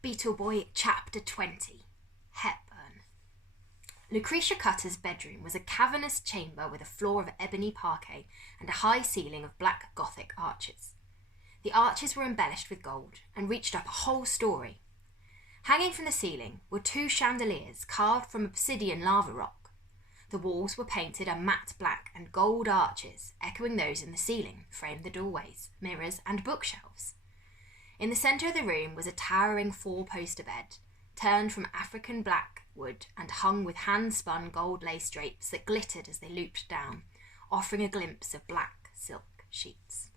Beetle Boy, Chapter 20. Hepburn. Lucretia Cutter's bedroom was a cavernous chamber with a floor of ebony parquet and a high ceiling of black Gothic arches. The arches were embellished with gold and reached up a whole story. Hanging from the ceiling were 2 chandeliers carved from obsidian lava rock. The walls were painted a matte black, and gold arches, echoing those in the ceiling, framed the doorways, mirrors, and bookshelves. In the centre of the room was a towering 4-poster bed, turned from African black wood and hung with hand-spun gold lace drapes that glittered as they looped down, offering a glimpse of black silk sheets.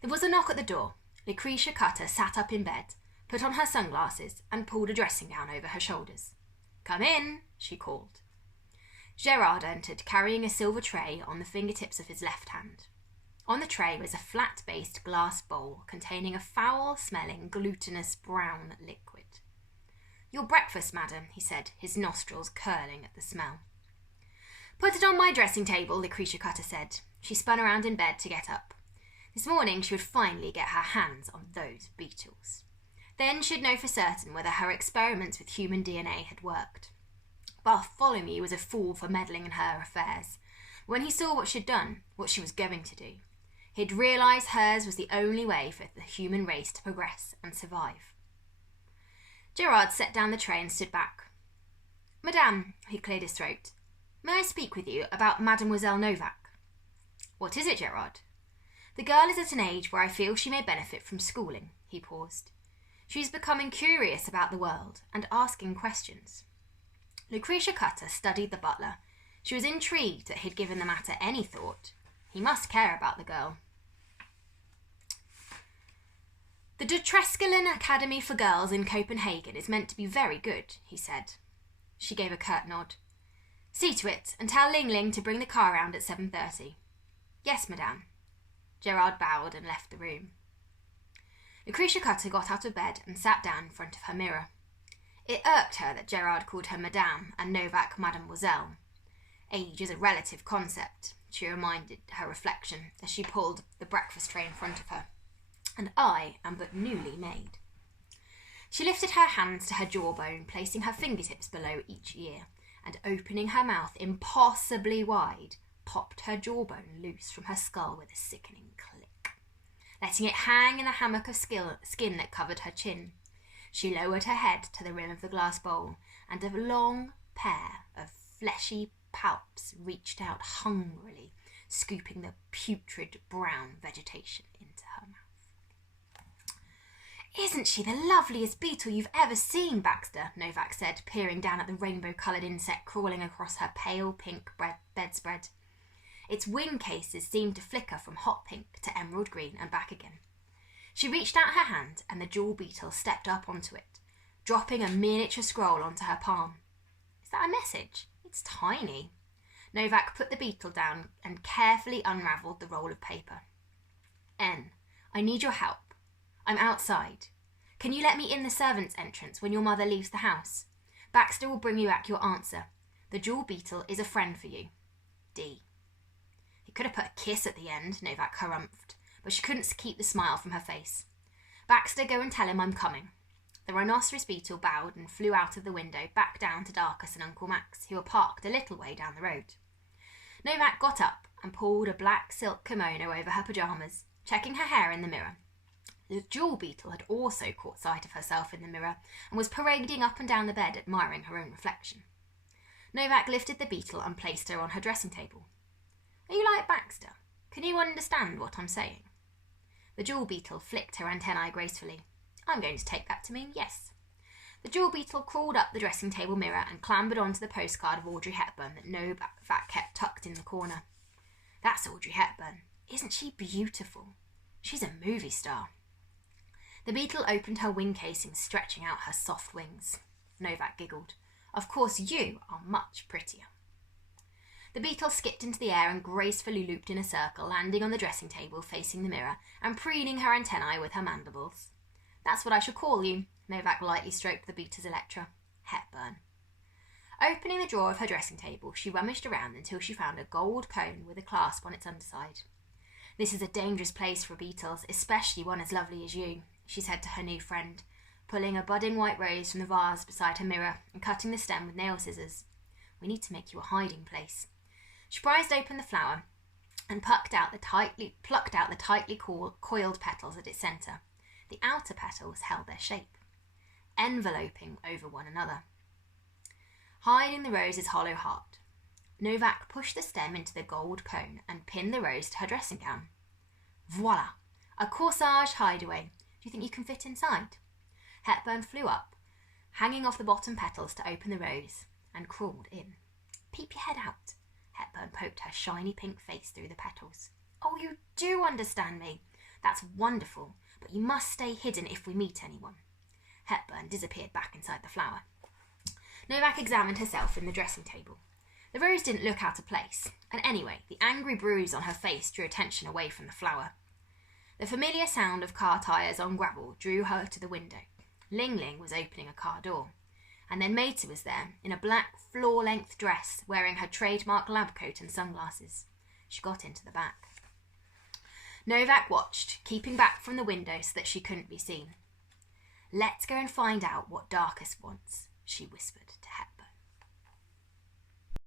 There was a knock at the door. Lucretia Cutter sat up in bed, put on her sunglasses, and pulled a dressing gown over her shoulders. "Come in," she called. Gerard entered, carrying a silver tray on the fingertips of his left hand. On the tray was a flat-based glass bowl containing a foul-smelling, glutinous brown liquid. "Your breakfast, madam," he said, his nostrils curling at the smell. "Put it on my dressing table," Lucretia Cutter said. She spun around in bed to get up. This morning she would finally get her hands on those beetles. Then she'd know for certain whether her experiments with human DNA had worked. Bartholomew was a fool for meddling in her affairs. When he saw what she'd done, what she was going to do, he'd realised hers was the only way for the human race to progress and survive. Gerard set down the tray and stood back. "Madame," he cleared his throat, "may I speak with you about Mademoiselle Novak?" "What is it, Gerard?" "The girl is at an age where I feel she may benefit from schooling." He paused. "She is becoming curious about the world and asking questions." Lucretia Cutter studied the butler. She was intrigued that he'd given the matter any thought. He must care about the girl. "The De Treskelen Academy for Girls in Copenhagen is meant to be very good," he said. She gave a curt nod. "See to it, and tell Ling Ling to bring the car round at 7:30. "Yes, madame." Gerard bowed and left the room. Lucretia Cutter got out of bed and sat down in front of her mirror. It irked her that Gerard called her Madame and Novak Mademoiselle. Age is a relative concept, she reminded her reflection as she pulled the breakfast tray in front of her. "And I am but newly made." She lifted her hands to her jawbone, placing her fingertips below each ear, and opening her mouth impossibly wide, popped her jawbone loose from her skull with a sickening click. Letting it hang in the hammock of skin that covered her chin, she lowered her head to the rim of the glass bowl, and a long pair of fleshy palps reached out hungrily, scooping the putrid brown vegetation into her mouth. "Isn't she the loveliest beetle you've ever seen, Baxter?" Novak said, peering down at the rainbow-coloured insect crawling across her pale pink bedspread. Its wing cases seemed to flicker from hot pink to emerald green and back again. She reached out her hand, and the jewel beetle stepped up onto it, dropping a miniature scroll onto her palm. "Is that a message? It's tiny." Novak put the beetle down and carefully unravelled the roll of paper. "N, I need your help. I'm outside. Can you let me in the servants' entrance when your mother leaves the house? Baxter will bring you back your answer. The jewel beetle is a friend for you. D." He could have put a kiss at the end, Novak harumphed, but she couldn't keep the smile from her face. "Baxter, go and tell him I'm coming." The rhinoceros beetle bowed and flew out of the window, back down to Darkus and Uncle Max, who were parked a little way down the road. Novak got up and pulled a black silk kimono over her pyjamas, checking her hair in the mirror. The jewel beetle had also caught sight of herself in the mirror and was parading up and down the bed, admiring her own reflection. Novak lifted the beetle and placed her on her dressing table. "Are you like Baxter? Can you understand what I'm saying?" The jewel beetle flicked her antennae gracefully. "I'm going to take that to mean yes." The jewel beetle crawled up the dressing table mirror and clambered onto the postcard of Audrey Hepburn that Novak kept tucked in the corner. "That's Audrey Hepburn. Isn't she beautiful? She's a movie star." The beetle opened her wing casing, stretching out her soft wings. Novak giggled. "Of course you are much prettier." The beetle skipped into the air and gracefully looped in a circle, landing on the dressing table facing the mirror and preening her antennae with her mandibles. "That's what I shall call you." Novak lightly stroked the beetle's Electra. "Hepburn." Opening the drawer of her dressing table, she rummaged around until she found a gold cone with a clasp on its underside. "This is a dangerous place for beetles, especially one as lovely as you," she said to her new friend, pulling a budding white rose from the vase beside her mirror and cutting the stem with nail scissors. "We need to make you a hiding place." She prized open the flower and plucked out the tightly coiled petals at its centre. The outer petals held their shape, enveloping over one another, hiding the rose's hollow heart. Novak pushed the stem into the gold cone and pinned the rose to her dressing gown. Voila! A corsage hideaway. Do you think you can fit inside? Hepburn flew up, hanging off the bottom petals to open the rose, and crawled in. "Peep your head out." Hepburn poked her shiny pink face through the petals. "Oh, you do understand me. That's wonderful, but you must stay hidden if we meet anyone." Hepburn disappeared back inside the flower. Novak examined herself in the dressing table. The rose didn't look out of place, and anyway, the angry bruise on her face drew attention away from the flower. The familiar sound of car tyres on gravel drew her to the window. Ling Ling was opening a car door, and then Mater was there, in a black floor-length dress, wearing her trademark lab coat and sunglasses. She got into the back. Novak watched, keeping back from the window so that she couldn't be seen. "Let's go and find out what Darkus wants," she whispered to Hepburn.